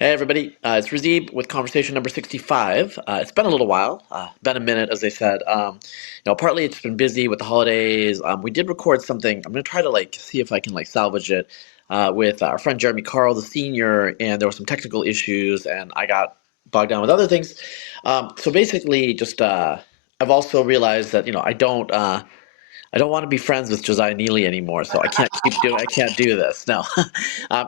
Hey everybody, it's Razib with conversation number 65. It's been a little while, been a minute, as they said. Partly it's been busy with the holidays. We did record something. I'm gonna try to see if I can salvage it with our friend Jeremy Carl, the senior, and there were some technical issues, and I got bogged down with other things. So basically, just I've also realized that I don't want to be friends with Josiah Neely anymore, so I can't do this. No.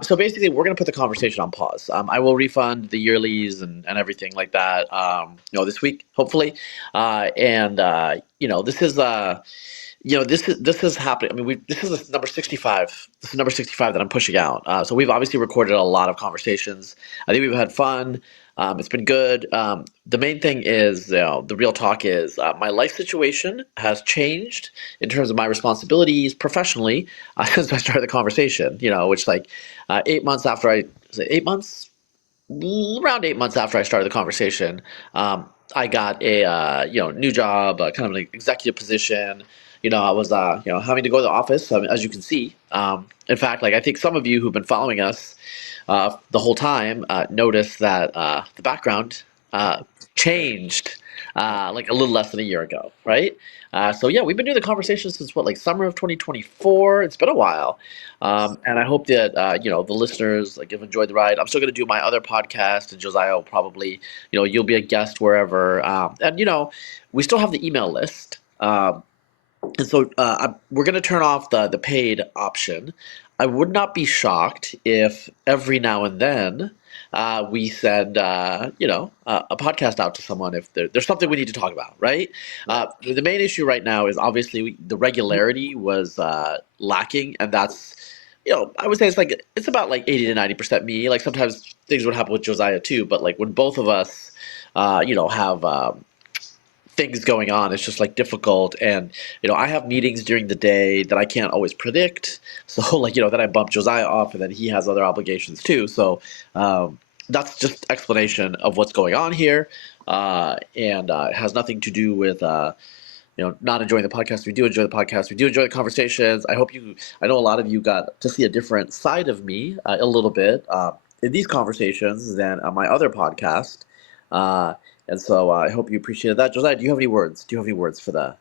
So basically, we're going to put the conversation on pause. I will refund the yearlies and everything like that, this week, hopefully. This is, this is happening. I mean, this is number 65. This is number 65 that I'm pushing out. So we've obviously recorded a lot of conversations. I think we've had fun. It's been good. The main thing is, the real talk is my life situation has changed in terms of my responsibilities professionally since I started the conversation. Which 8 months after I was it 8 months, around 8 months after I started the conversation, I got a new job, kind of an executive position. I was having to go to the office, as you can see. In fact, I think some of you who've been following us the whole time noticed that the background changed a little less than a year ago, right? So yeah, we've been doing the conversation since summer of 2024. It's been a while, and I hope that the listeners have enjoyed the ride. I'm still going to do my other podcast, and Josiah will probably you'll be a guest wherever, and we still have the email list. And so we're going to turn off the paid option. I would not be shocked if every now and then we send a podcast out to someone if there's something we need to talk about, right? The main issue right now is obviously the regularity was lacking, and that's I would say it's about 80 to 90% me. Sometimes things would happen with Josiah too, but when both of us have things going on, it's just difficult. And I have meetings during the day that I can't always predict, so then I bump Josiah off, and then he has other obligations too. So that's just explanation of what's going on here, and it has nothing to do with not enjoying the podcast. We do enjoy the podcast. We do enjoy the conversations. I know a lot of you got to see a different side of me a little bit in these conversations than on my other podcast. And so I hope you appreciated that. Josiah, do you have any words? Do you have any words for the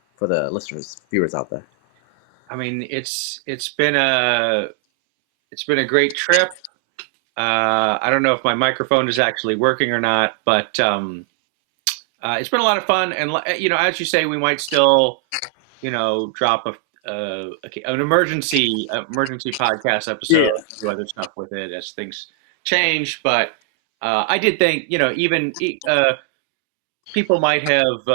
listeners, viewers out there? I mean, it's been a great trip. I don't know if my microphone is actually working or not, but it's been a lot of fun. And as you say, we might still, drop an emergency podcast episode, Yeah. do other stuff with it as things change. But I did think, even people might have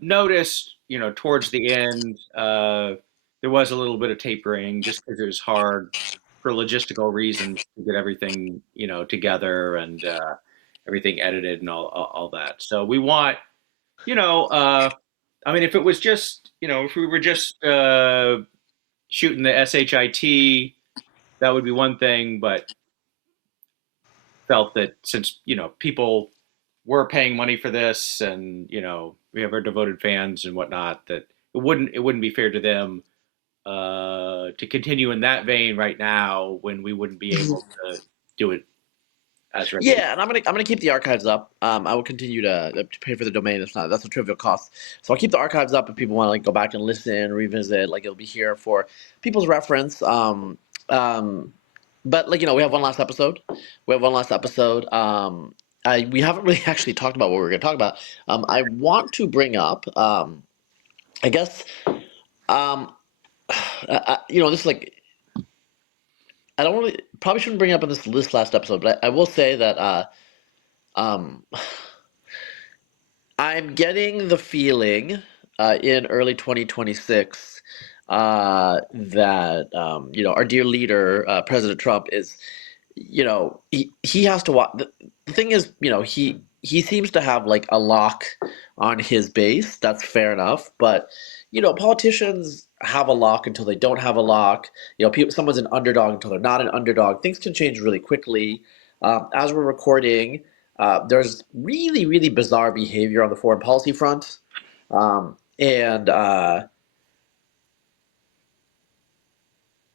noticed, towards the end, there was a little bit of tapering just because it was hard for logistical reasons to get everything, together and everything edited and all that. So we want, you know, uh, I mean, if it was just, if we were just shooting the SHIT, that would be one thing, but felt that since people were paying money for this, and we have our devoted fans and whatnot, that it wouldn't be fair to them to continue in that vein right now when we wouldn't be able to do it as regular. Yeah, and I'm gonna keep the archives up. I will continue to pay for the domain. That's a trivial cost. So I'll keep the archives up if people want to go back and listen, revisit. It'll be here for people's reference. But we have one last episode. We have one last episode. We haven't really actually talked about what we're going to talk about. I want to bring up. I guess. This I don't really probably shouldn't bring it up in this last episode, but I will say that um, I'm getting the feeling in early 2026 that our dear leader, President Trump, is he has to watch. The thing is, he seems to have a lock on his base. That's fair enough, but politicians have a lock until they don't have a lock. Someone's an underdog until they're not an underdog. Things can change really quickly. As we're recording, there's really, really bizarre behavior on the foreign policy front, and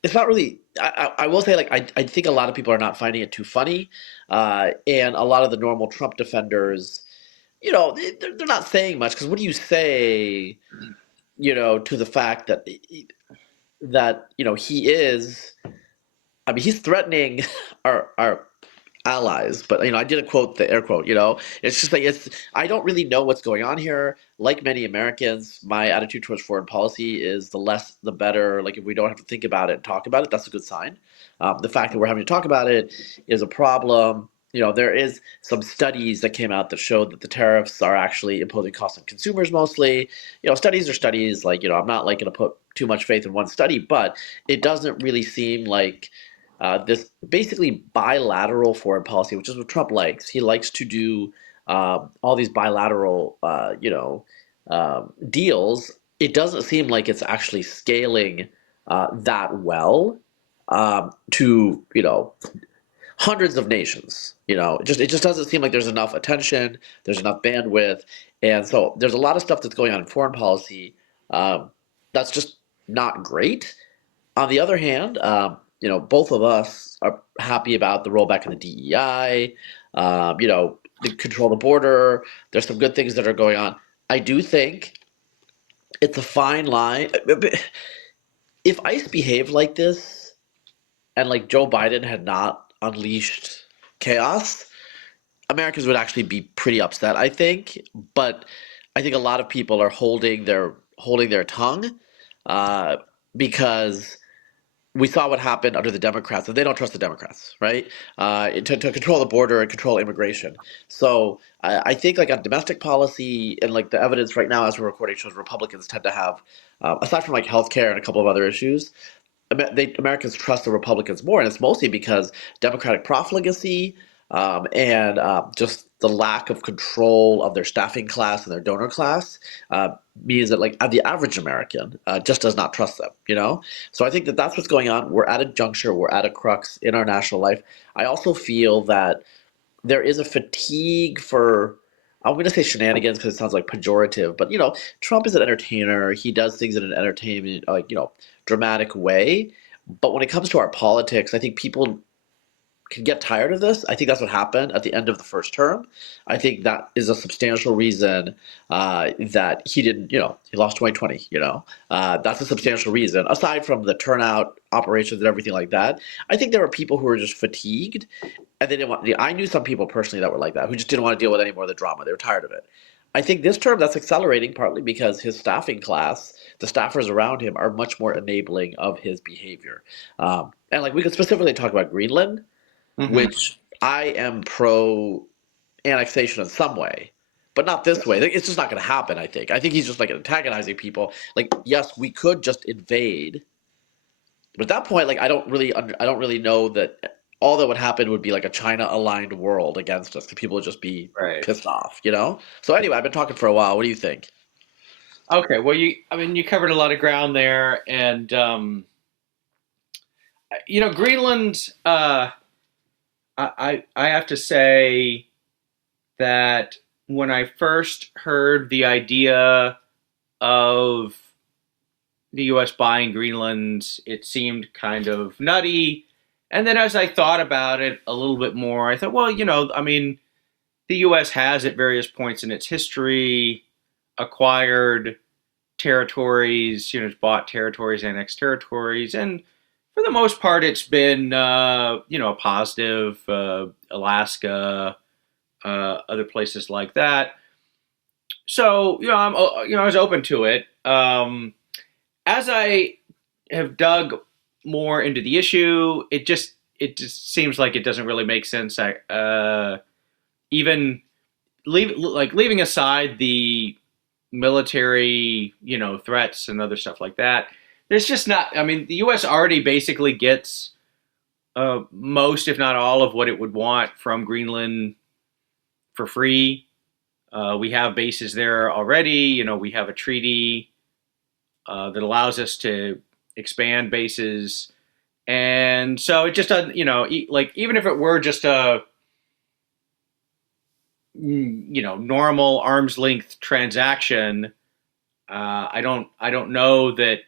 it's not really I will say, like, I think a lot of people are not finding it too funny, and a lot of the normal Trump defenders, they're not saying much because what do you say, to the fact that he is. I mean, he's threatening our allies, but I didn't quote the air quote. It's just like I don't really know what's going on here. Like many Americans, my attitude towards foreign policy is the less the better. Like if we don't have to think about it and talk about it, that's a good sign. The fact that we're having to talk about it is a problem. There is some studies that came out that showed that the tariffs are actually imposing costs on consumers mostly. Studies are studies. Like I'm not like going to put too much faith in one study, but it doesn't really seem like this basically bilateral foreign policy, which is what Trump likes. He likes to do all these bilateral, deals. It doesn't seem like it's actually scaling that well to hundreds of nations. It just doesn't seem like there's enough attention, there's enough bandwidth, and so there's a lot of stuff that's going on in foreign um, that's just not great. On the other hand, both of us are happy about the rollback of the DEI, the control the border. There's some good things that are going on. I do think it's a fine line. If ICE behaved like this and like Joe Biden had not unleashed chaos, Americans would actually be pretty upset, I think. But I think a lot of people are holding their tongue uh, because we saw what happened under the Democrats, and they don't trust the Democrats, right? To control the border and control immigration. So I think like on domestic policy and like the evidence right now as we're recording shows Republicans tend to have, aside from like healthcare and a couple of other issues, Americans trust the Republicans more, and it's mostly because Democratic profligacy and just the lack of control of their staffing class and their donor class uh, means that like the average American just does not trust them. So I think that that's what's going on. We're at a juncture, we're at a crux in our national life. I also feel that there is a fatigue for. I'm going to say shenanigans because it sounds like pejorative, but Trump is an entertainer. He does things in an entertainment, like dramatic way. But when it comes to our politics, I think people can get tired of this. I think that's what happened at the end of the first term. I think that is a substantial reason that he didn't, he lost 2020. That's a substantial reason. Aside from the turnout operations and everything like that, I think there were people who were just fatigued and they didn't want. I knew some people personally that were like that who just didn't want to deal with any more of the drama. They were tired of it. I think this term that's accelerating partly because his staffing class, the staffers around him, are much more enabling of his behavior. And like we could specifically talk about Greenland, Hmm. which I am pro annexation in some way, but not this way. Like, it's just not going to happen. I think he's just like antagonizing people. Like, yes, we could just invade, but at that point, like, I don't really know that all that would happen would be like a China aligned world against us. 'Cause people would just be Right. pissed off. So anyway, I've been talking for a while. What do you think? Okay. Well, I mean, you covered a lot of ground there, and Greenland. I have to say that when I first heard the idea of the U.S. buying Greenland, it seemed kind of nutty. And then as I thought about it a little bit more, I thought, well, I mean, the U.S. has at various points in its history acquired territories, it's bought territories, annexed territories, and for the most part, it's been, a positive. Alaska, other places like that. So, I was open to it. As I have dug more into the issue, it just seems like it doesn't really make sense. Even leaving aside the military, threats and other stuff like that. There's just not. I mean, the U.S. already basically gets most, if not all, of what it would want from Greenland for free. We have bases there already. We have a treaty that allows us to expand bases, and so it just doesn't. Like even if it were just a normal arm's length transaction, I don't know that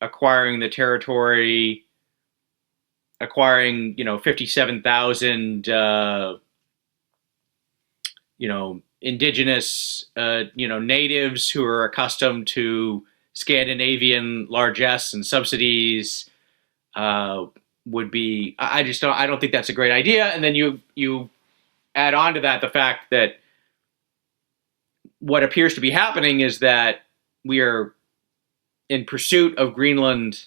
acquiring the territory acquiring 57,000 indigenous natives who are accustomed to Scandinavian largesse and subsidies uh, would be. I don't think that's a great idea. And then you add on to that the fact that what appears to be happening is that we are in pursuit of Greenland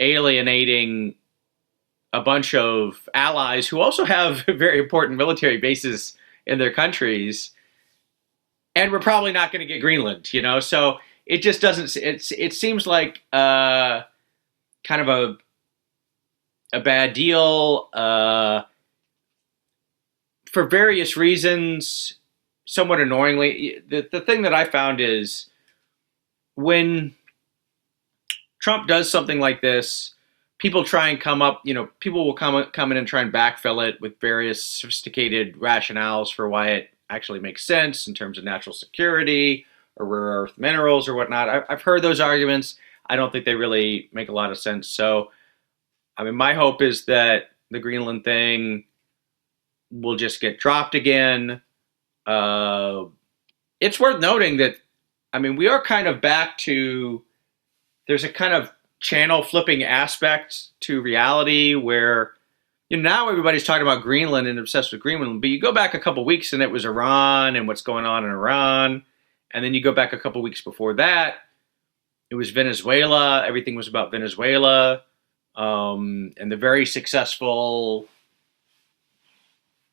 alienating a bunch of allies who also have very important military bases in their countries, and we're probably not going to get Greenland. So it just doesn't. It seems like kind of a bad deal for various reasons. Somewhat annoyingly, the thing that I found is when Trump does something like this, people try and come up, people will come in and try and backfill it with various sophisticated rationales for why it actually makes sense in terms of national security or rare earth minerals or whatnot. I've heard those arguments. I don't think they really make a lot of sense. So, I mean, my hope is that the Greenland thing will just get dropped again. Uh, it's worth noting that, I mean, we are kind of back to there's a kind of channel flipping aspect to reality where now everybody's talking about Greenland and obsessed with Greenland, but you go back a couple weeks and it was Iran and what's going on in Iran, and then you go back a couple weeks before that, it was Venezuela. Everything was about Venezuela, and the very successful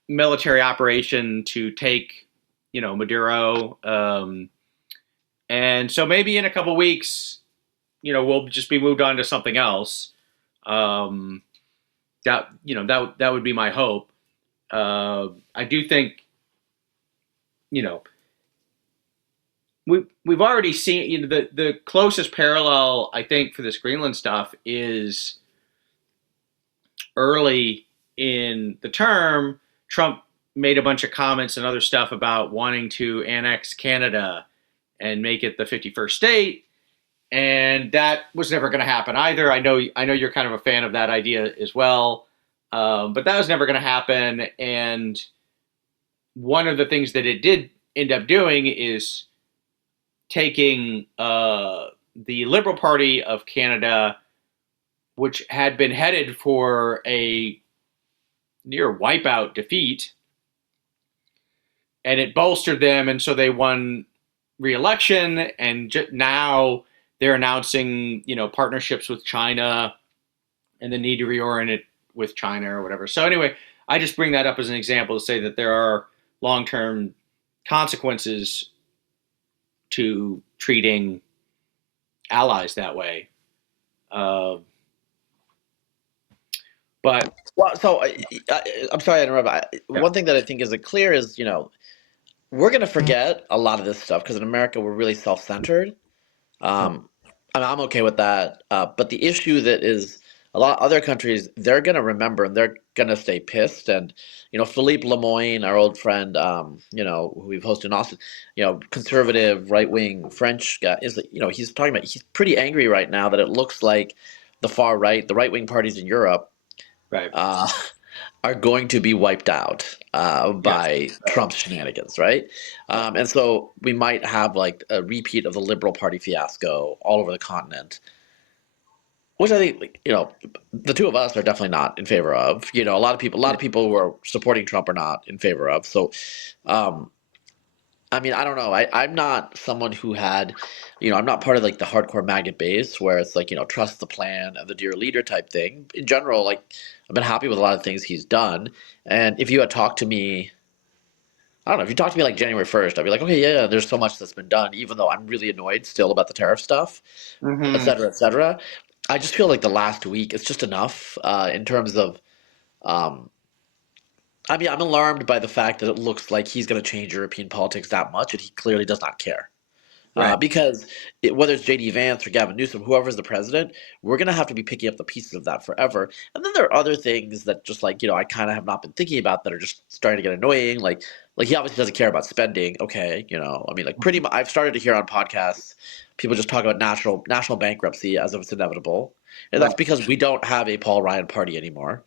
military operation to take Maduro, and so maybe in a couple weeks we'll just be moved on to something else. Um, that would be my hope. I do think you know we've already seen the closest parallel I think for this Greenland stuff is early in the term. Trump made a bunch of comments and other stuff about wanting to annex Canada and make it the 51st state, and that was never going to happen either. I know you're kind of a fan of that idea as well, but that was never going to happen. And one of the things that it did end up doing is taking the Liberal Party of Canada, which had been headed for a near wipeout defeat, and it bolstered them, and so they won re-election, and now they're announcing partnerships with China and the need to reorient it with China or whatever. So anyway, I just bring that up as an example to say that there are long-term consequences to treating allies that way. Uh, but Well, so I'm sorry to interrupt. yeah, One thing that I think is clear is, we're going to forget a lot of this stuff because in America we're really self-centered. Um, and I'm okay with that. But the issue that is a lot of other countries, they're going to remember and they're going to stay pissed. And, Philippe Lemoyne, our old friend, who we've hosted in Austin, conservative, right-wing French guy, he's talking about, he's pretty angry right now that it looks like the far right, the right-wing parties in Europe, right. uh, are going to be wiped out Yes. by Trump's shenanigans, right? Yeah. And so we might have like a repeat of the Liberal Party fiasco all over the continent, which I think, the two of us are definitely not in favor of. A lot of people who are supporting Trump are not in favor of. So, um, I mean, I don't know. I'm not someone who had, I'm not part of like the hardcore maggot base where it's like, trust the plan and the dear leader type thing. In general, like I've been happy with a lot of things he's done. And if you had talked to me, I don't know, if you talked to me like January 1st, I'd be like, okay, yeah, there's so much that's been done, even though I'm really annoyed still about the tariff stuff, et Mm-hmm. cetera, et cetera. I just feel like the last week, it's just enough in terms of, um, I mean, I'm alarmed by the fact that it looks like he's going to change European politics that much, and he clearly does not care. Right. Because whether it's JD Vance or Gavin Newsom, whoever's the president, we're going to have to be picking up the pieces of that forever. And then there are other things that just like, I kind of have not been thinking about that are just starting to get annoying. Like he obviously doesn't care about spending. Okay. I mean, like pretty much I've started to hear on podcasts, people just talk about national bankruptcy as if it's inevitable. and Right. that's because we don't have a Paul Ryan party anymore.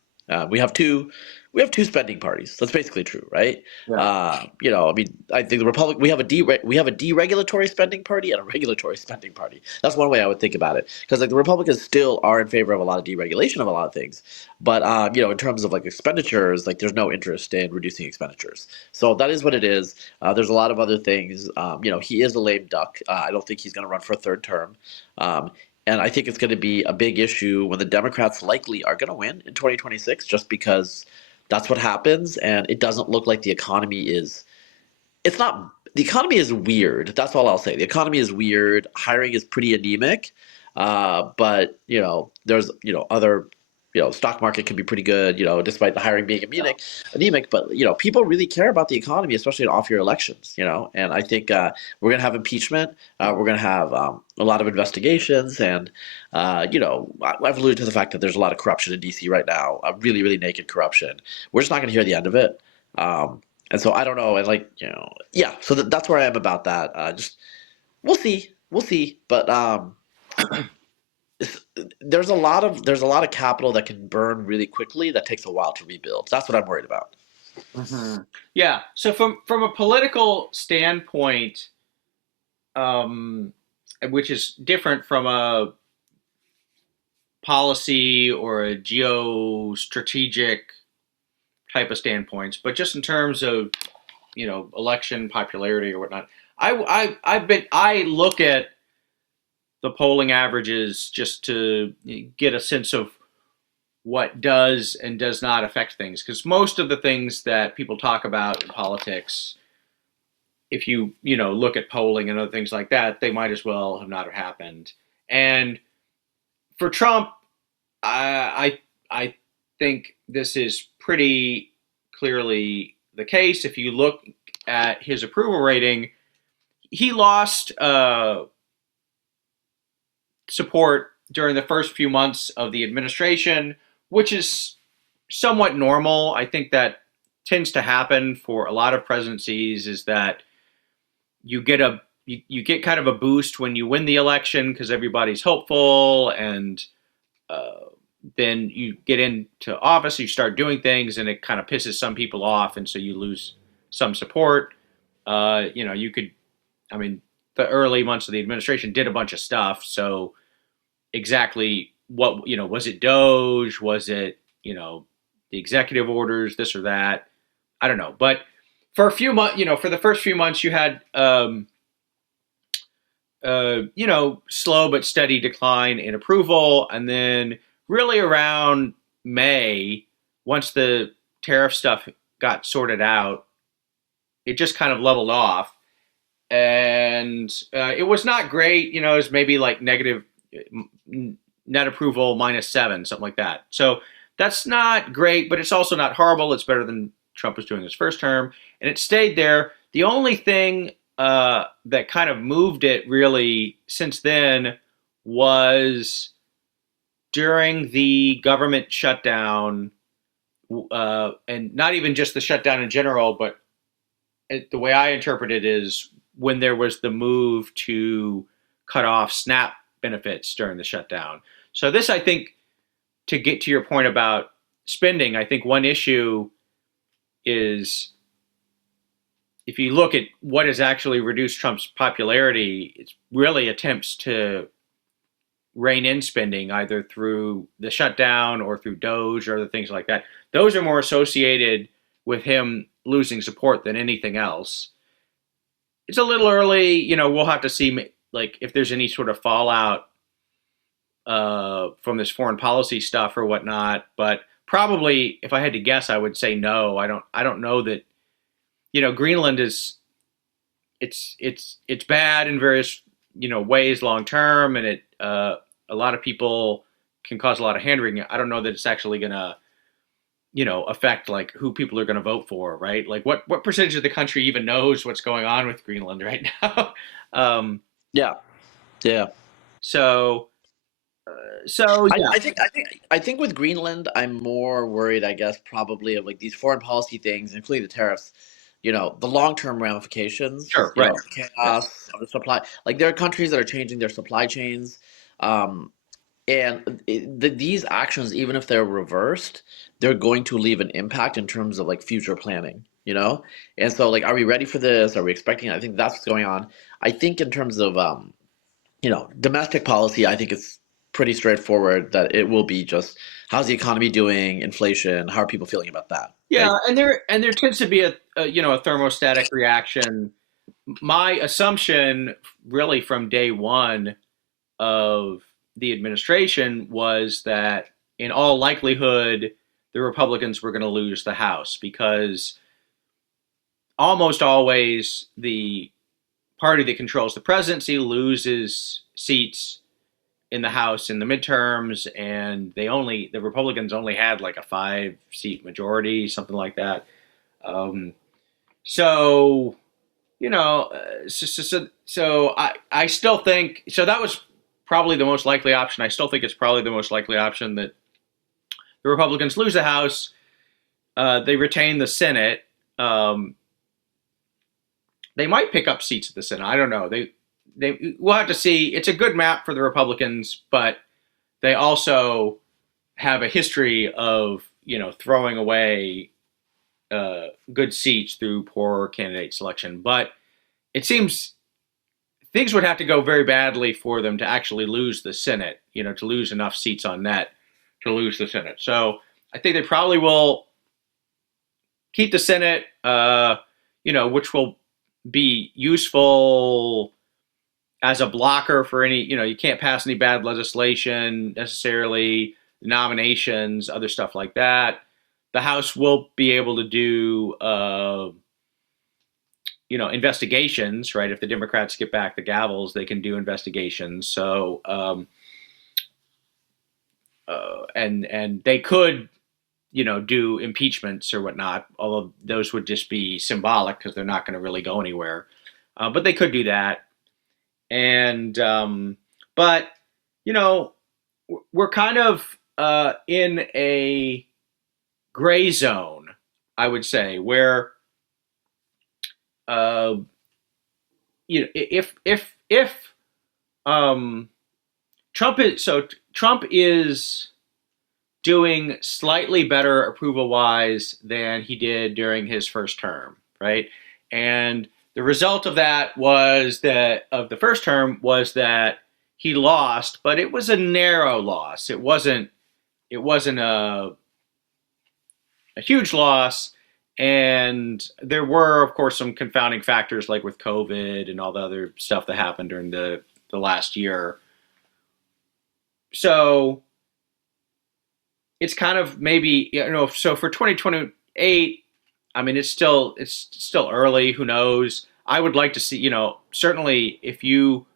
We have two. We have two spending parties. That's basically true, right? Yeah. I mean, I think the Republic we have we have a deregulatory spending party and a regulatory spending party. That's one way I would think about it, because like the Republicans still are in favor of a lot of deregulation of a lot of things, but in terms of like expenditures, like there's no interest in reducing expenditures. So that is what it is. There's a lot of other things. He is a lame duck. I don't think he's going to run for a third term. Um, and I think it's going to be a big issue when the Democrats likely are going to win in 2026, just because that's what happens. And it doesn't look like the economy is, it's not, the economy is weird. That's all I'll say. The economy is weird. Hiring is pretty anemic. But, there's, other, stock market can be pretty good, despite the hiring being anemic. But, people really care about the economy, especially in off year elections, and I think we're going to have impeachment. We're going to have a lot of investigations. And, I've alluded to the fact that there's a lot of corruption in DC right now, really, really naked corruption. We're just not going to hear the end of it. And so I don't know, and yeah. So that's where I am about that. Just we'll see. But there's a lot of capital that can burn really quickly that takes a while to rebuild. That's what I'm worried about. Yeah. So from a political standpoint, um, which is different from a policy or a geostrategic type of standpoints, but just in terms of election popularity or whatnot, I look at the polling averages just to get a sense of what does and does not affect things, because most of the things that people talk about in politics, if you look at polling and other things like that, they might as well have not have happened. And for Trump, I think this is pretty clearly the case. If you look at his approval rating, he lost support during the first few months of the administration, which is somewhat normal. I think that tends to happen for a lot of presidencies, is that you get kind of a boost when you win the election because everybody's hopeful, and uh, then you get into office, you start doing things, and it kind of pisses some people off, and so you lose some support. You could, I mean, the early months of the administration did a bunch of stuff, so exactly what was it Doge, was it the executive orders, this or that, I don't know. But for a few months, for the first few months, you had slow but steady decline in approval. And then really around May, once the tariff stuff got sorted out, it just kind of leveled off. And it was not great. It was maybe like negative net approval -7, something like that. So that's not great, but it's also not horrible. It's better than Trump was doing his first term. And it stayed there. The only thing that kind of moved it really since then was during the government shutdown, and not even just the shutdown in general, but the way I interpret it is when there was the move to cut off SNAP benefits during the shutdown. So this, I think, to get to your point about spending, I think one issue is, if you look at what has actually reduced Trump's popularity, it's really attempts to rein in spending either through the shutdown or through Doge or other things like that. Those are more associated with him losing support than anything else. It's a little early, we'll have to see like if there's any sort of fallout from this foreign policy stuff or whatnot. But probably, if I had to guess, I would say no. I don't know that Greenland is, it's bad in various ways long term, and it a lot of people can cause a lot of hand wringing. I don't know that it's actually gonna affect like who people are gonna vote for, right? Like what percentage of the country even knows what's going on with Greenland right now? um, Yeah, yeah. so so I, yeah, I think I think I think with Greenland, I'm more worried, I guess, probably of like these foreign policy things, including the tariffs. The long-term ramifications. sure, right, yeah, Chaos of the supply. Like there are countries that are changing their supply chains. Um, And these actions, even if they're reversed, they're going to leave an impact in terms of like future planning, you know? And so, like, are we ready for this? Are we expecting it? I think that's what's going on. I think in terms of, domestic policy, I think it's pretty straightforward that it will be just how's the economy doing, inflation, how are people feeling about that, Yeah, right? and there tends to be a thermostatic reaction. My assumption, really from day one of the administration, was that in all likelihood the Republicans were going to lose the House because almost always the party that controls the presidency loses seats in the House in the midterms, and the Republicans only had like a 5 seat majority, something like that. Um, so I still think so. That was probably the most likely option. I still think it's probably the most likely option that the Republicans lose the House. They retain the Senate. Um, they might pick up seats at the Senate. I don't know. We'll have to see. It's a good map for the Republicans, but they also have a history of throwing away good seats through poor candidate selection. But it seems things would have to go very badly for them to actually lose the Senate. To lose enough seats on net to lose the Senate. So I think they probably will keep the Senate. Which will be useful as a blocker for any, you can't pass any bad legislation necessarily, nominations, other stuff like that. The House will be able to do, investigations, right? If the Democrats get back the gavels, they can do investigations. So, and they could, do impeachments or whatnot, although those would just be symbolic because they're not going to really go anywhere. But they could do that. And, but, you know, we're kind of in a gray zone, I would say, where uh, if um, Trump is doing slightly better approval wise than he did during his first term, right? And the result of that was that of the first term was that he lost, but it was a narrow loss. It wasn't a huge loss. And there were, of course, some confounding factors like with COVID and all the other stuff that happened during the last year. So it's kind of maybe, so for 2028, I mean, it's still early. Who knows? I would like to see, certainly if you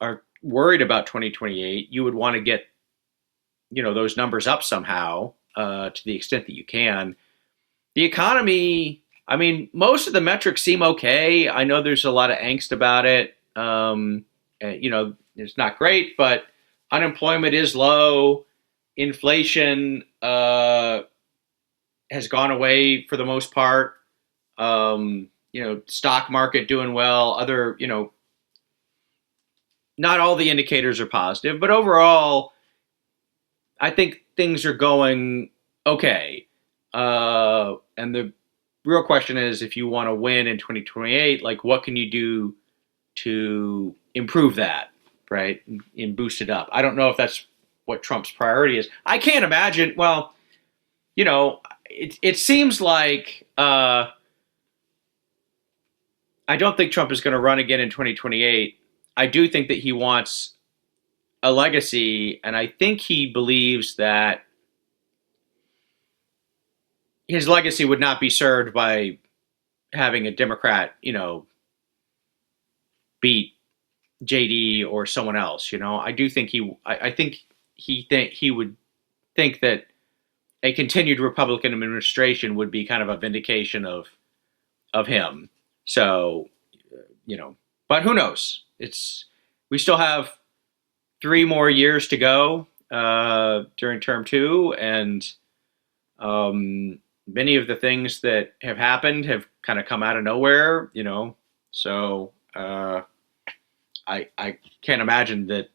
are worried about 2028, you would want to get, those numbers up somehow, to the extent that you can. The economy, I mean, most of the metrics seem okay. I know there's a lot of angst about it. It's not great, but unemployment is low. Inflation has gone away for the most part. Stock market doing well. Other, not all the indicators are positive, but overall, I think things are going okay. And the real question is, if you want to win in 2028, like what can you do to improve that, right? And boost it up. I don't know if that's what Trump's priority is. I can't imagine. Well, it seems like I don't think Trump is going to run again in 2028. I do think that he wants a legacy, and I think he believes that his legacy would not be served by having a Democrat, beat JD or someone else. I do think I think he would think that a continued Republican administration would be kind of a vindication of him. So, but who knows? We still have 3 more years to go during term two, and many of the things that have happened have kind of come out of nowhere. So I can't imagine that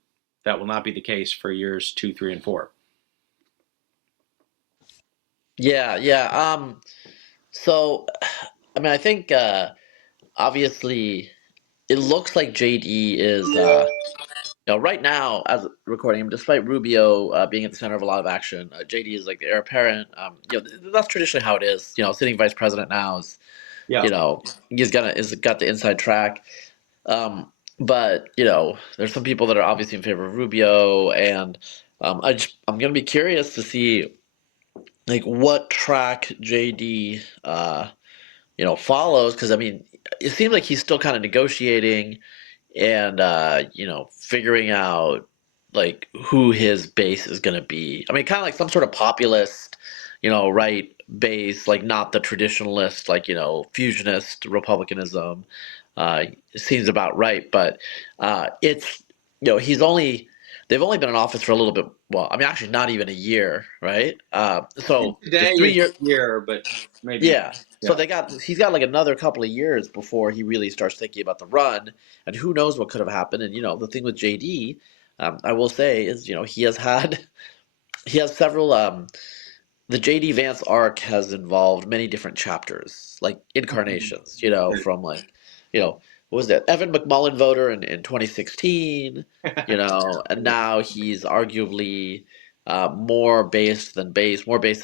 that will not be the case for years 2, 3, and 4. Yeah, yeah. So, I mean, I think obviously it looks like JD is, right now as recording him, despite Rubio being at the center of a lot of action, JD is like the heir apparent. That's traditionally how it is. Sitting vice president now is, Yeah. you know, is got the inside track. Um, but there's some people that are obviously in favor of Rubio, and I'm gonna be curious to see like what track JD follows, because I mean it seems like he's still kind of negotiating and figuring out like who his base is going to be. I mean, kind of like some sort of populist, right base, like not the traditionalist, like fusionist republicanism. Seems about right, but it's he's only they've only been in office for a little bit. Well, I mean, actually, not even a year, right? So Today there's 3 years. it's here, but maybe, Yeah. So yeah. he's got like another couple of years before he really starts thinking about the run, and who knows what could have happened. And the thing with JD, I will say is he has had he has several the JD Vance arc has involved many different chapters, like incarnations, from like, what was that? Evan McMullin voter in 2016, and now he's arguably more based than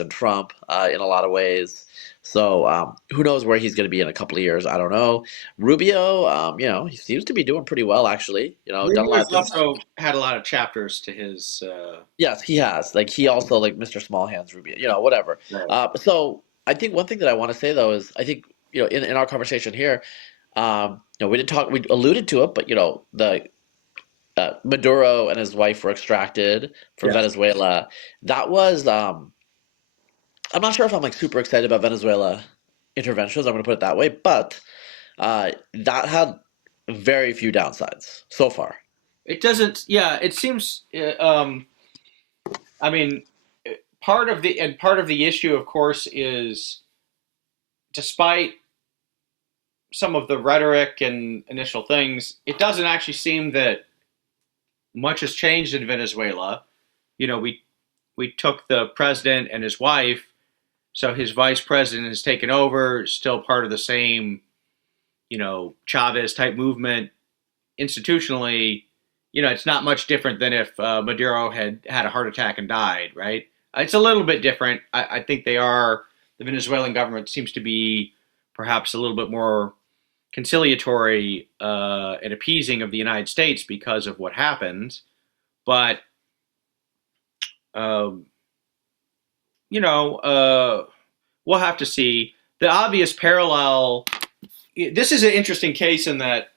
Trump in a lot of ways. So who knows where he's going to be in a couple of years? I don't know. Rubio, he seems to be doing pretty well actually. Done a lot Rubio's of things. also had a lot of chapters to his. Yes, he has. Like he also like Mr. Small Hands Rubio, whatever. Right. So I think one thing that I want to say though is I think in our conversation here, we didn't talk. We alluded to it, but the Maduro and his wife were extracted from Yes. Venezuela. That was I'm not sure if I'm like super excited about Venezuela interventions. I'm going to put it that way, but that had very few downsides so far. It doesn't. Yeah, it seems. I mean, part of the issue, of course, is despite some of the rhetoric and initial things, it doesn't actually seem that much has changed in Venezuela. We took the president and his wife, so his vice president has taken over, still part of the same, Chavez type movement institutionally. It's not much different than if Maduro had had a heart attack and died, right? It's a little bit different. I think the Venezuelan government seems to be perhaps a little bit more conciliatory and appeasing of the United States because of what happened. But, um, we'll have to see. The obvious parallel, this is an interesting case in that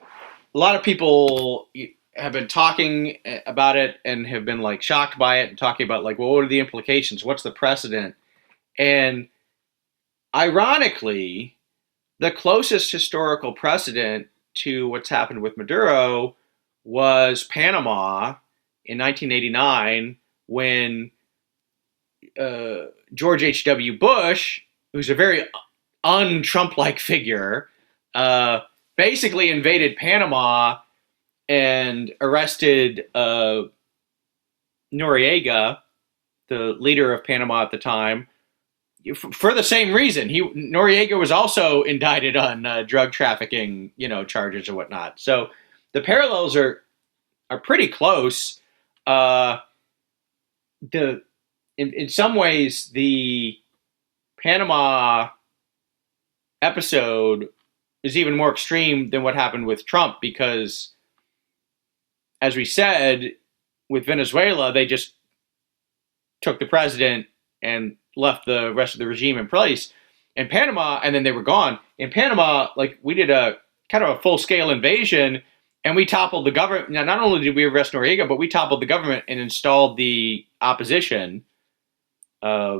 a lot of people have been talking about it and have been like shocked by it and talking about like, well, what are the implications? What's the precedent? And ironically, the closest historical precedent to what's happened with Maduro was Panama in 1989 when George H.W. Bush, who's a very un-Trump like figure, uh, basically invaded Panama and arrested Noriega, the leader of Panama at the time, for the same reason. Noriega was also indicted on drug trafficking, charges or whatnot. So the parallels are pretty close. Uh, the in some ways the Panama episode is even more extreme than what happened with Trump because, as we said, with Venezuela, they just took the president and left the rest of the regime in place. In Panama, and then they were gone. In Panama, like we did a kind of a full scale invasion, and we toppled the government. Now, not only did we arrest Noriega, but we toppled the government and installed the opposition, uh,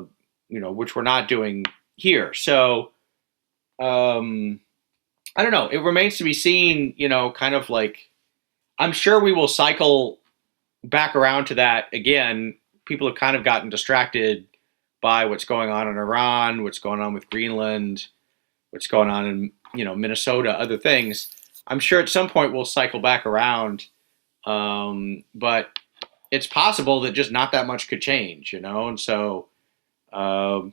which we're not doing here. So I don't know. It remains to be seen. Kind of like I'm sure we will cycle back around to that again. People have kind of gotten distracted by what's going on in Iran, what's going on with Greenland, what's going on in Minnesota, other things. I'm sure at some point we'll cycle back around But it's possible that just not that much could change, and so um,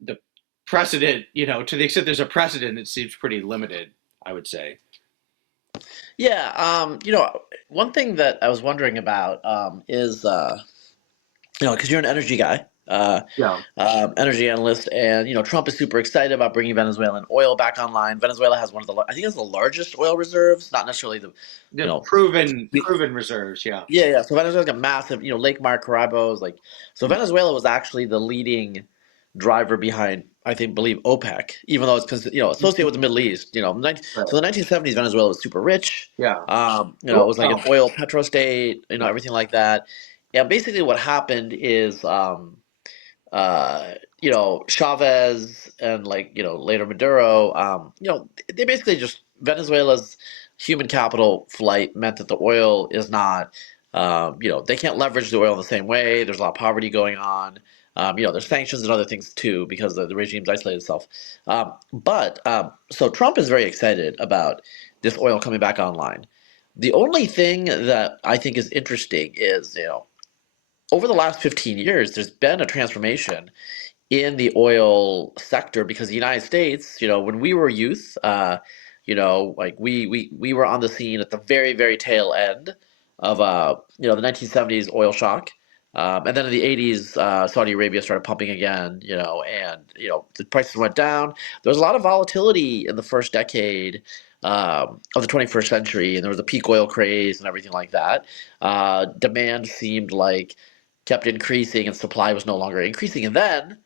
the precedent, to the extent there's a precedent, it seems pretty limited, I would say. Yeah, one thing that I was wondering about is because you're an energy guy, Yeah. energy analyst, and Trump is super excited about bringing Venezuelan oil back online. Venezuela has one of the, I think, it's the largest oil reserves, not necessarily the, you The know, proven reserves, yeah. yeah, yeah. So Venezuela's got massive, Lake Maracaibo is like, so Venezuela was actually the leading driver behind, I think, believe OPEC, even though it's associated with the Middle East. Right. So the 1970s, Venezuela was super rich. Yeah. It Oh, was like an wow. oil petrostate, Yeah. everything like that. Yeah, basically what happened is, uh, Chavez and like, later Maduro, they basically just Venezuela's human capital flight meant that the oil is not, they can't leverage the oil in the same way. There's a lot of poverty going on. There's sanctions and other things too because the regime's isolated itself. So Trump is very excited about this oil coming back online. The only thing that I think is interesting is, over the last 15 years, there's been a transformation in the oil sector because the United States, when we were youth, like we were on the scene at the very, very tail end of the 1970s oil shock. And then in the 80s, Saudi Arabia started pumping again, and the prices went down. There was a lot of volatility in the first decade of the 21st century, and there was a peak oil craze and everything like that. Demand seemed like kept increasing, and supply was no longer increasing. And then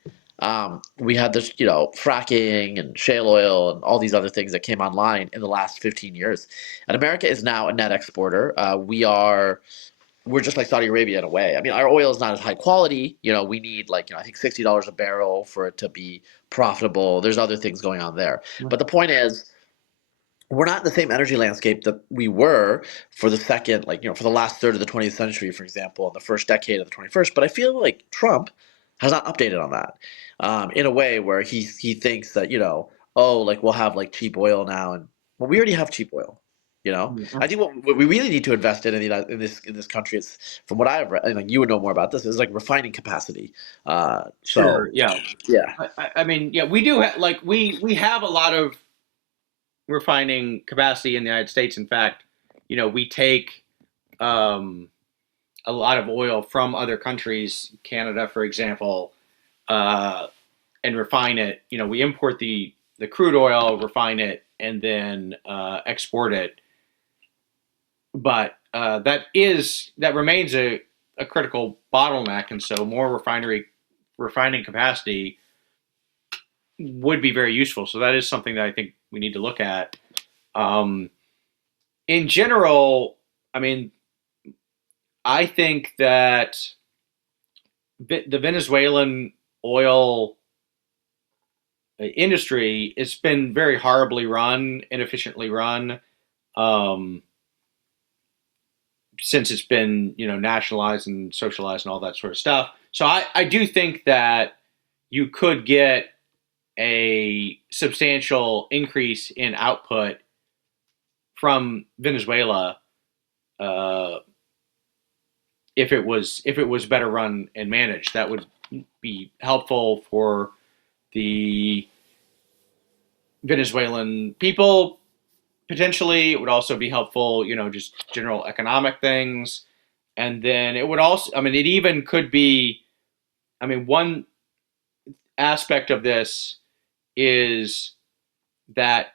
we had this, fracking and shale oil and all these other things that came online in the last 15 years. And America is now a net exporter. We're just like Saudi Arabia in a way. I mean, our oil is not as high quality. We need like, I think $60 a barrel for it to be profitable. There's other things going on there. But the point is, we're not in the same energy landscape that we were for the second, like, for the last third of the 20th century, for example, and the first decade of the 21st. But I feel like Trump has not updated on that in a way where he thinks that, oh, like we'll have like cheap oil now. And well, we already have cheap oil. I think what we really need to invest in in this country is, from what I've read, and like you would know more about this, is like refining capacity. Sure. So Yeah. yeah, I mean, yeah, we do like we have a lot of refining capacity in the United States. In fact, we take um, a lot of oil from other countries, Canada, for example, uh, and refine it. We import the crude oil, refine it, and then export it. But that remains a critical bottleneck, and so more refining capacity would be very useful. So that is something that I think we need to look at. Um, in general, I mean, I think that the Venezuelan oil industry, it's been very horribly run, inefficiently run, um, since it's been nationalized and socialized and all that sort of stuff. So I do think that you could get a substantial increase in output from Venezuela, uh, if it was better run and managed. That would be helpful for the Venezuelan people. Potentially, it would also be helpful, just general economic things. And then it would also, I mean, it even could be, I mean, one aspect of this is that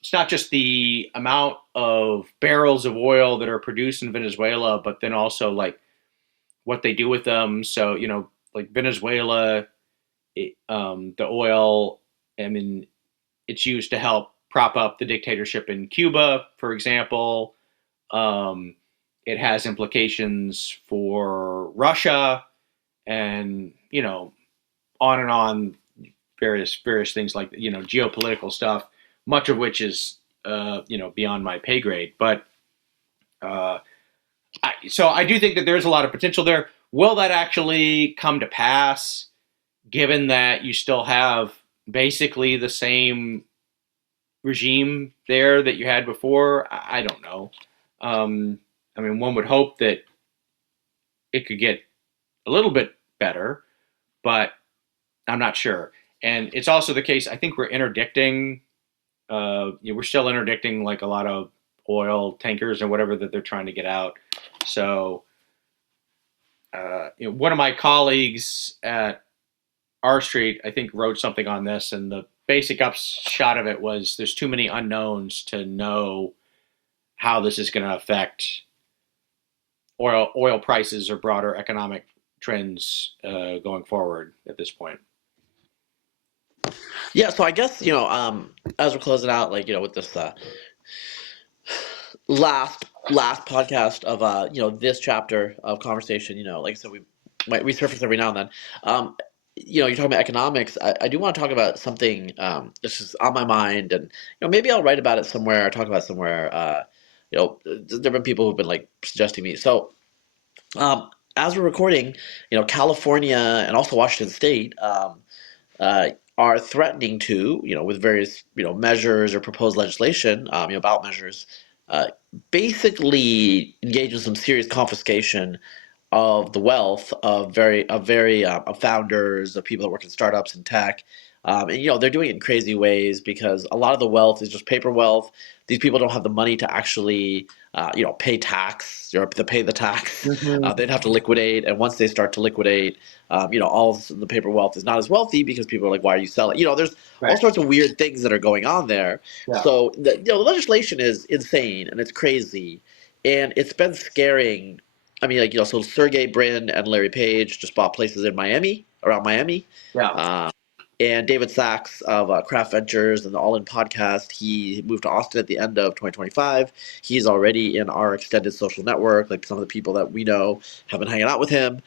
it's not just the amount of barrels of oil that are produced in Venezuela, but then also like what they do with them. So, like Venezuela, the oil, I mean, it's used to help prop up the dictatorship in Cuba, for example. Um, it has implications for Russia, and on and on, various things like geopolitical stuff, much of which is beyond my pay grade. But uh, so I do think that there's a lot of potential there. Will that actually come to pass, given that you still have basically the same regime there that you had before? I don't know. Um, I mean, one would hope that it could get a little bit better, but I'm not sure. And it's also the case. I think we're interdicting. We're still interdicting like a lot of oil tankers or whatever that they're trying to get out. So, one of my colleagues at R Street, I think, wrote something on this, and the basic upshot of it was there's too many unknowns to know how this is going to affect oil prices or broader economic trends going forward at this point. Yeah, so I guess as we're closing out, like with this last podcast of this chapter of conversation, like I said, we might resurface every now and then. You're talking about economics. I do want to talk about something that's just on my mind, and maybe I'll write about it somewhere or talk about it somewhere. There've been people who've been like suggesting me. So as we're recording, California and also Washington State. Are threatening to, with various, measures or proposed legislation, ballot measures, uh, basically engage in some serious confiscation of the wealth of founders, of people that work in startups and tech. And they're doing it in crazy ways because a lot of the wealth is just paper wealth. These people don't have the money to actually pay tax or to pay the tax. Mm-hmm. They'd have to liquidate, and once they start to liquidate, all of the paper wealth is not as wealthy because people are like, why are you selling? There's all Right. sorts of weird things that are going on there. Yeah. So the legislation is insane and it's crazy, and it's been scaring. I mean, like, so Sergey Brin and Larry Page just bought places in Miami, around Miami. Yeah. Uh, and David Sachs of Craft Ventures and the All In podcast, he moved to Austin at the end of 2025. He's already in our extended social network. Like, some of the people that we know have been hanging out with him.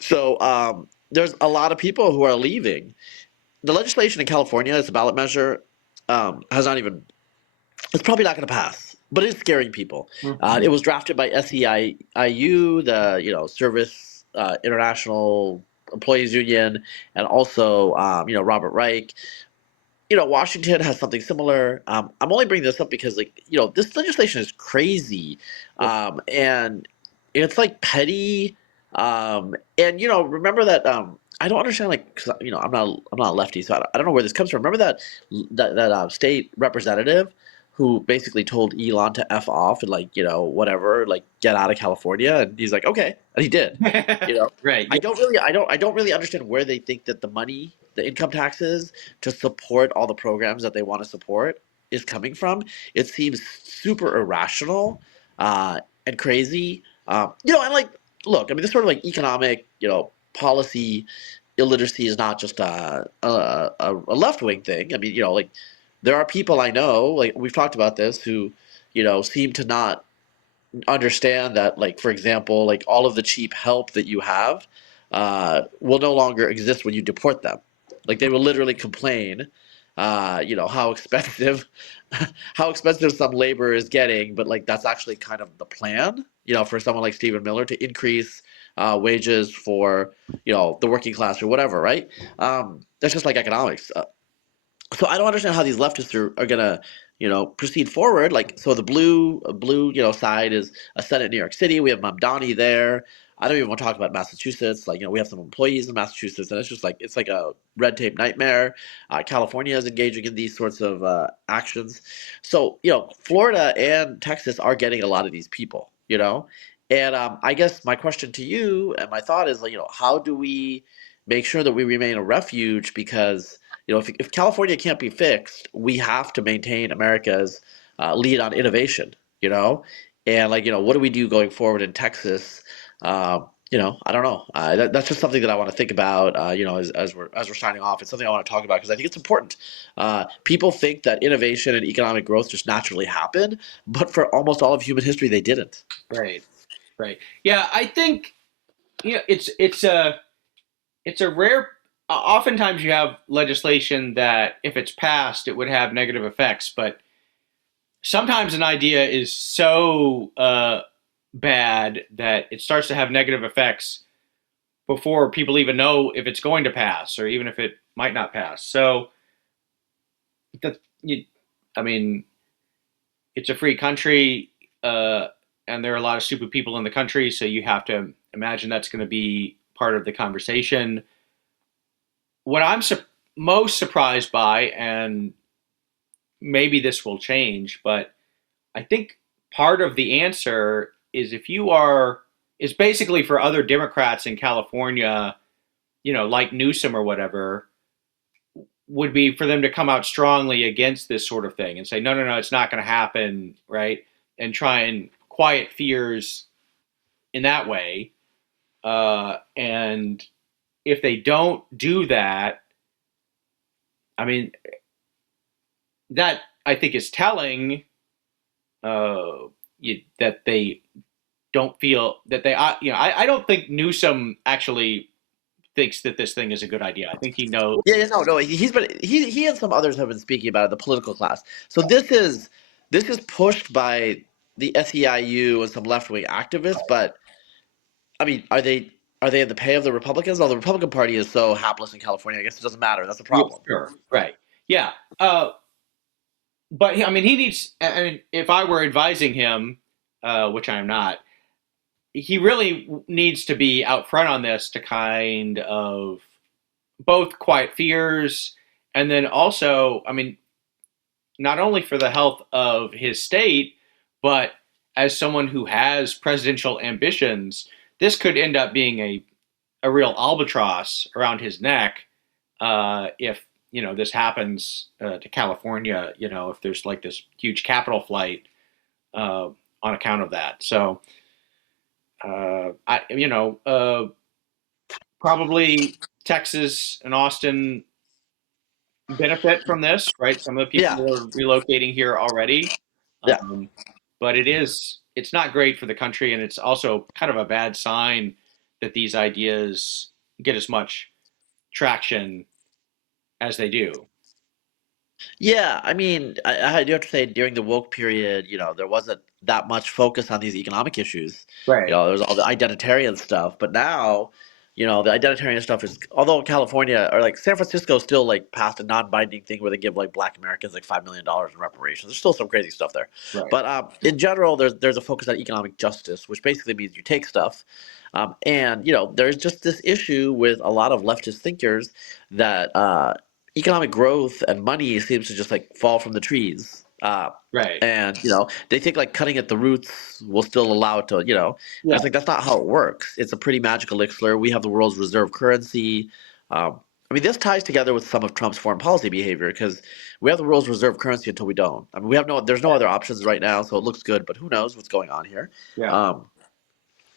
So there's a lot of people who are leaving. The legislation in California, it's a ballot measure, has not even, it's probably not going to pass, but it's scaring people. Mm-hmm. It was drafted by SEIU, the Service International Employees Union, and also Robert Reich. Washington has something similar. I'm only bringing this up because, like, this legislation is crazy, Yeah. and it's like petty. And remember that. I don't understand, like, 'cause, I'm not a lefty, so I don't know where this comes from. Remember that state representative who basically told Elon to f off and, like, whatever, like, get out of California, and he's like, okay, and he did. You know, Right. I Yeah. don't really, I don't really understand where they think that the money, the income taxes to support all the programs that they want to support is coming from. It seems super irrational and crazy. And, like, look, I mean, this sort of, like, economic, policy illiteracy is not just a left wing thing. I mean, like, there are people I know, like, we've talked about this, who, seem to not understand that, like, for example, like, all of the cheap help that you have will no longer exist when you deport them. Like, they will literally complain, how expensive how expensive some labor is getting, but, like, that's actually kind of the plan, for someone like Stephen Miller to increase wages for the working class or whatever, right? That's just like economics. So I don't understand how these leftists are gonna, proceed forward. Like, so the blue, side is a Senate in New York City. We have Mamdani there. I don't even want to talk about Massachusetts. Like, we have some employees in Massachusetts, and it's like a red tape nightmare. California is engaging in these sorts of actions. So, Florida and Texas are getting a lot of these people. And I guess my question to you and my thought is, like, how do we make sure that we remain a refuge? Because if California can't be fixed, we have to maintain America's lead on innovation, and, like, what do we do going forward in Texas? I don't know. That's just something that I want to think about. As we're signing off, it's something I want to talk about because I think it's important. People think that innovation and economic growth just naturally happen, but for almost all of human history, they didn't. Right. Right. Yeah. I think it's a rare. Oftentimes, you have legislation that, if it's passed, it would have negative effects, but sometimes an idea is so bad that it starts to have negative effects before people even know if it's going to pass or even if it might not pass. So, the, you, I mean, it's a free country. uh, and there are a lot of stupid people in the country, so you have to imagine that's going to be part of the conversation. What I'm most surprised by, and maybe this will change, but I think part of the answer is if you are is basically for other Democrats in California, like Newsom or whatever, would be for them to come out strongly against this sort of thing and say, no, no, no, it's not going to happen, right? And try and quiet fears in that way. And if they don't do that, I mean, that I think is telling that they don't feel that they, I don't think Newsom actually thinks that this thing is a good idea. I think he knows. Yeah, yeah, no, no. He and some others have been speaking about it, the political class. So this is pushed by the SEIU and some left wing activists. But I mean, are they in the pay of the Republicans? Well, the Republican Party is so hapless in California. I guess it doesn't matter. That's the Yeah, problem. sure, right. Yeah. But I mean, he needs. I mean, if I were advising him, which I am not, he really needs to be out front on this to kind of both quiet fears and then also, I mean, not only for the health of his state, but as someone who has presidential ambitions, this could end up being a real albatross around his neck if this happens to California. If there's like this huge capital flight on account of that. So probably Texas and Austin benefit from this, right? Some of the Yeah, people are relocating here already, yeah. um, but it's not great for the country, and it's also kind of a bad sign that these ideas get as much traction as they do. Yeah, I mean, I do have to say during the woke period, there wasn't that much focus on these economic issues. Right, There was all the identitarian stuff, but now, the identitarian stuff is, although California or like San Francisco still like passed a non-binding thing where they give like Black Americans like $5 million in reparations. There's still some crazy stuff there, right, but in general, there's a focus on economic justice, which basically means you take stuff, and there's just this issue with a lot of leftist thinkers that economic growth and money seems to just like fall from the trees. right. And they think like cutting at the roots will still allow it to, and Yeah, it's like that's not how it works. It's a pretty magical elixir. We have the world's reserve currency. I mean, this ties together with some of Trump's foreign policy behavior because we have the world's reserve currency until we don't. I mean, there's no other options right now, so it looks good, but who knows what's going on here? yeah, Um,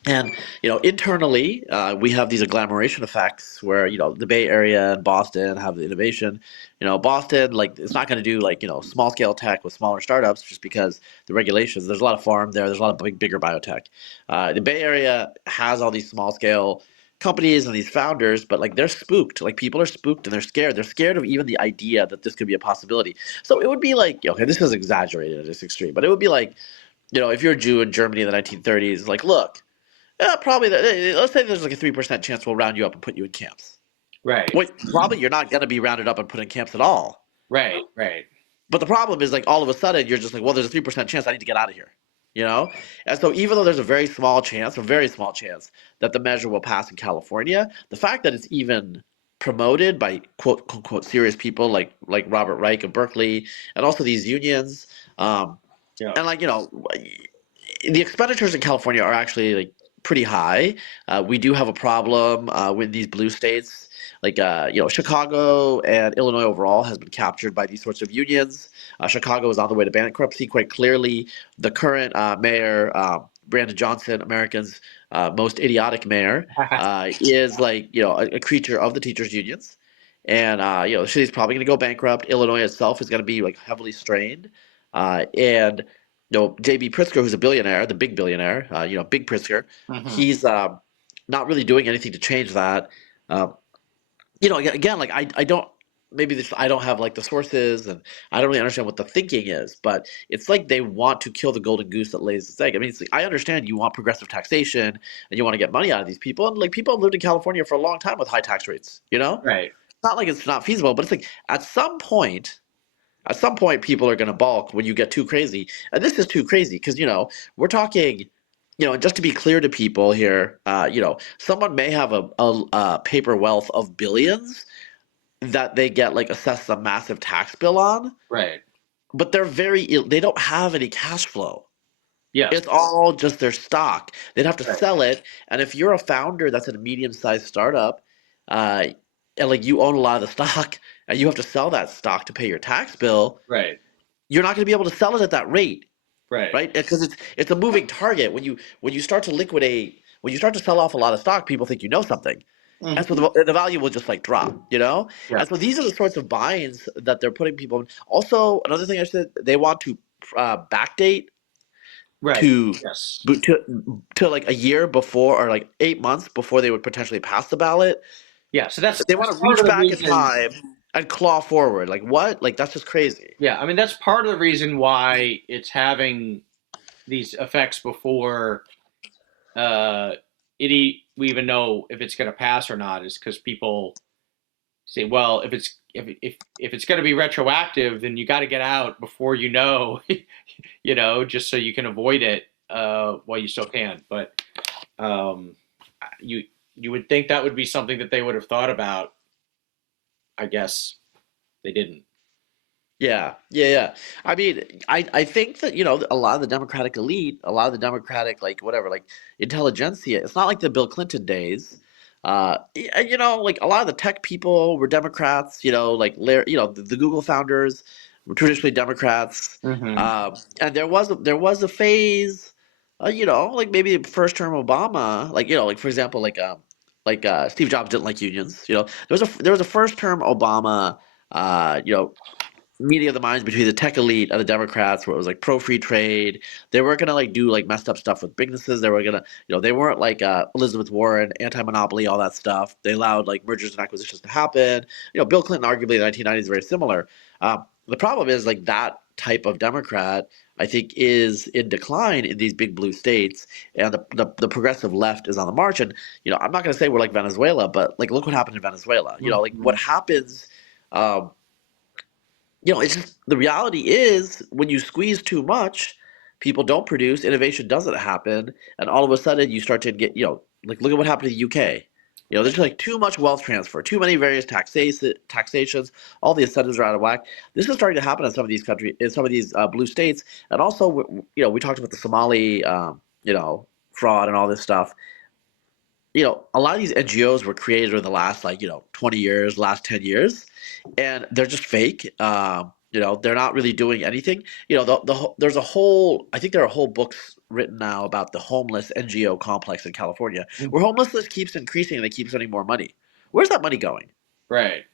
and internally, we have these agglomeration effects where the Bay Area and Boston have the innovation. Boston, like, it's not going to do like small scale tech with smaller startups just because the regulations. There's a lot of farm there. There's a lot of bigger biotech. The Bay Area has all these small scale companies and these founders, but like they're spooked. Like people are spooked and they're scared. They're scared of even the idea that this could be a possibility. So it would be like, okay, this is exaggerated at this extreme, but it would be like if you're a Jew in Germany in the 1930s, like, look. Yeah, probably. Let's say there's like a 3% chance we'll round you up and put you in camps. right, Wait, probably you're not going to be rounded up and put in camps at all. right, right. But the problem is, like, all of a sudden you're just like, well, there's a 3% chance I need to get out of here. You know, and so even though there's a very small chance that the measure will pass in California, the fact that it's even promoted by quote unquote serious people like Robert Reich of Berkeley and also these unions, um, Yeah. and like the expenditures in California are actually like pretty high. We do have a problem with these blue states, like Chicago and Illinois overall has been captured by these sorts of unions. Chicago is on the way to bankruptcy quite clearly. The current mayor, Brandon Johnson, America's most idiotic mayor, is like a creature of the teachers unions. And the city's probably going to go bankrupt. Illinois itself is going to be like heavily strained, and JB Pritzker, who's a billionaire, the big billionaire, Big Pritzker, Hmm. he's not really doing anything to change that. Um, again, like I don't maybe this I don't have like the sources and I don't really understand what the thinking is, but it's like they want to kill the golden goose that lays its egg. I mean, it's like, I understand you want progressive taxation and you want to get money out of these people, and like people have lived in California for a long time with high tax rates. It's Right. not like it's not feasible, but it's like at some point. At some point, people are going to balk when you get too crazy, and this is too crazy because we're talking. And just to be clear to people here, someone may have a paper wealth of billions that they get like assessed a massive tax bill on, Right. but they don't have any cash flow. Yes. It's all just their stock. They'd have to Right. sell it. And if you're a founder that's in a medium-sized startup, uh, and like you own a lot of the stock, and you have to sell that stock to pay your tax bill, Right. you're not going to be able to sell it at that rate, Right. right? Because it's a moving target. When you start to liquidate, when you start to sell off a lot of stock, people think you know something, and so Mhm. the value will just like drop. Yeah. And so these are the sorts of buy-ins that they're putting people in. Also, another thing I said, they want to backdate Right. to Yes. to like a year before or like 8 months before they would potentially pass the ballot. Yeah. So They that's want to part reach of the back in reason. time and claw forward. Like what? Like that's just crazy. Yeah. I mean, that's part of the reason why it's having these effects before uh, we even know if it's going to pass or not, is because people say, well, if it's going to be retroactive, then you got to get out before you know, just so you can avoid it while you still can. But um, you you would think that would be something that they would have thought about. I guess they didn't. Yeah, yeah, yeah. I mean, I think that, a lot of the Democratic elite, a lot of the Democratic, like, whatever, like, intelligentsia, it's not like the Bill Clinton days. Like, a lot of the tech people were Democrats, like, the Google founders were traditionally Democrats. Hmm. And there was a phase, like maybe first term Obama, like, for example, Steve Jobs didn't like unions. There was a first term Obama, meeting of the minds between the tech elite and the Democrats, where it was like pro free trade. They weren't gonna like do like messed up stuff with businesses. They were gonna, they weren't like Elizabeth Warren, anti monopoly, all that stuff. They allowed like mergers and acquisitions to happen. Bill Clinton, arguably in the 1990s, is very similar. The problem is like that type of Democrat, I think, is in decline in these big blue states, and the progressive left is on the march. And I'm not gonna say we're like Venezuela, but like look what happened in Venezuela. Like what Hmm. happens. Um, it's just the reality is when you squeeze too much, people don't produce, innovation doesn't happen, and all of a sudden you start to get, like look at what happened to the UK. There's like too much wealth transfer, too many various taxations, all the incentives are out of whack. This is starting to happen in some of these countries, in some of these blue states, and also, we talked about the Somali, fraud and all this stuff. A lot of these NGOs were created in the last 20 years, last 10 years, and they're just fake. They're not really doing anything. There's a whole, I think there are whole books written now about the homeless NGO complex in California, where homelessness keeps increasing and they keep spending more money. Where's that money going? Right.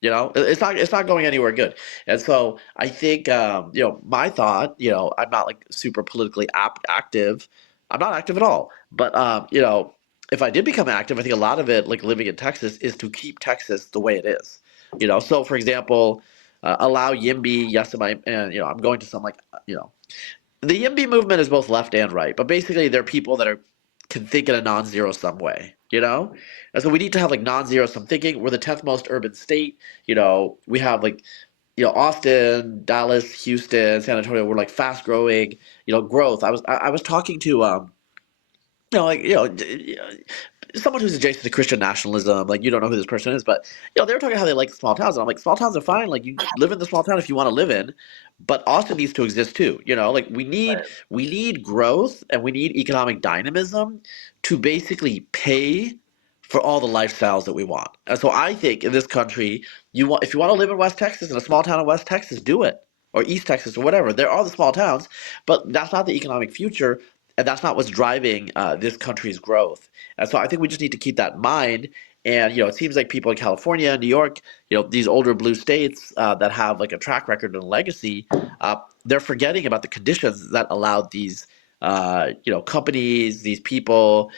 It's not going anywhere good. And so I think, my thought, I'm not like super politically active. I'm not active at all. But if I did become active, I think a lot of it, like living in Texas, is to keep Texas the way it is. So for example, allow YIMBY, yes, and I'm going to some, like, the YIMBY movement is both left and right, but basically they're people that can think in a non-zero sum way. And so we need to have like non-zero sum thinking. We're the 10th most urban state. We have like, Austin, Dallas, Houston, San Antonio. We're like fast growing, growth. I was talking to like someone who's adjacent to Christian nationalism. Like, you don't know who this person is, but they were talking how they like small towns, and I'm like, small towns are fine. Like, you live in the small town if you want to live in, but Austin needs to exist too. Like we need growth and we need economic dynamism to basically pay for all the lifestyles that we want. And so I think in this country, if you want to live in West Texas, in a small town in West Texas, do it. Or East Texas or whatever. There are the small towns, but that's not the economic future, and that's not what's driving this country's growth. And so I think we just need to keep that in mind. And it seems like people in California, New York, these older blue states that have like a track record and a legacy, they're forgetting about the conditions that allowed these, companies, these people,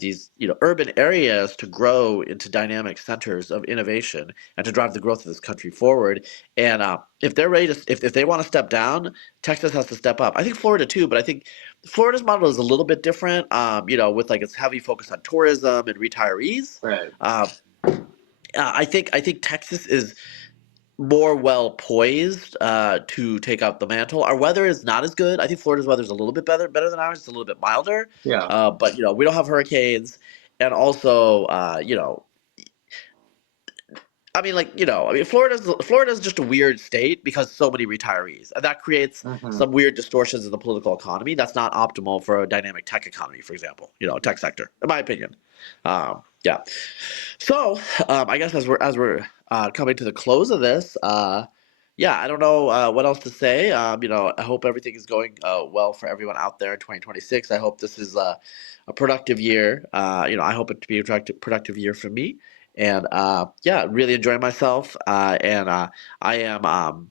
these urban areas to grow into dynamic centers of innovation and to drive the growth of this country forward. And if they're ready to, if they want to step down, Texas has to step up. I think Florida too, but I think Florida's model is a little bit different, with like its heavy focus on tourism and retirees. Right. I think Texas is. more well poised to take up the mantle. Our weather is not as good. I think Florida's weather is a little bit better than ours. It's a little bit milder, Yeah. but we don't have hurricanes, and also I mean, Florida's just a weird state because so many retirees, and that creates Hmm. some weird distortions in the political economy. That's not optimal for a dynamic tech economy, for example. Tech sector, in my opinion. Yeah. So, I guess as we're coming to the close of this, yeah, I don't know what else to say. I hope everything is going well for everyone out there in 2026. I hope this is a productive year. I hope it to be a productive year for me, and yeah, really enjoying myself. And I am,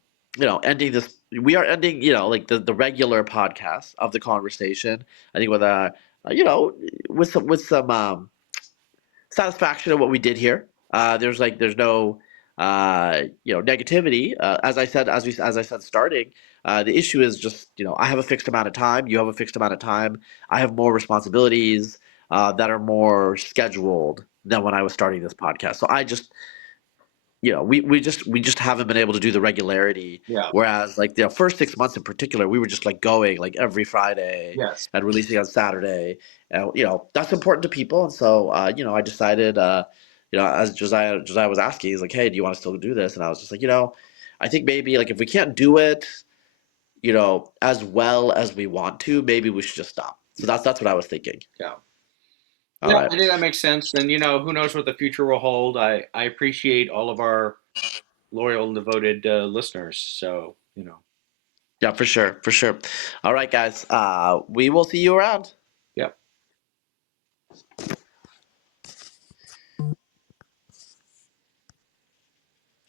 ending this. We are ending, like the regular podcast of the conversation. I think with you know, with some satisfaction of what we did here. There's no negativity. As I said starting, the issue is just I have a fixed amount of time. You have a fixed amount of time. I have more responsibilities that are more scheduled than when I was starting this podcast. So I just we just haven't been able to do the regularity. Yeah. Whereas like the first 6 months in particular, we were just like going like every Friday Yes. and releasing on Saturday, and that's important to people. And so I decided, as Josiah was asking, he's like, hey, do you want to still do this? And I was just like, I think maybe like if we can't do it, as well as we want to, maybe we should just stop. So that's what I was thinking. Yeah. All Yeah, right. I think that makes sense. And who knows what the future will hold. I appreciate all of our loyal and devoted listeners. So, Yeah, for sure, for sure. All right, guys. We will see you around. yeah.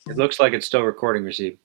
It looks like it's still recording, Receive.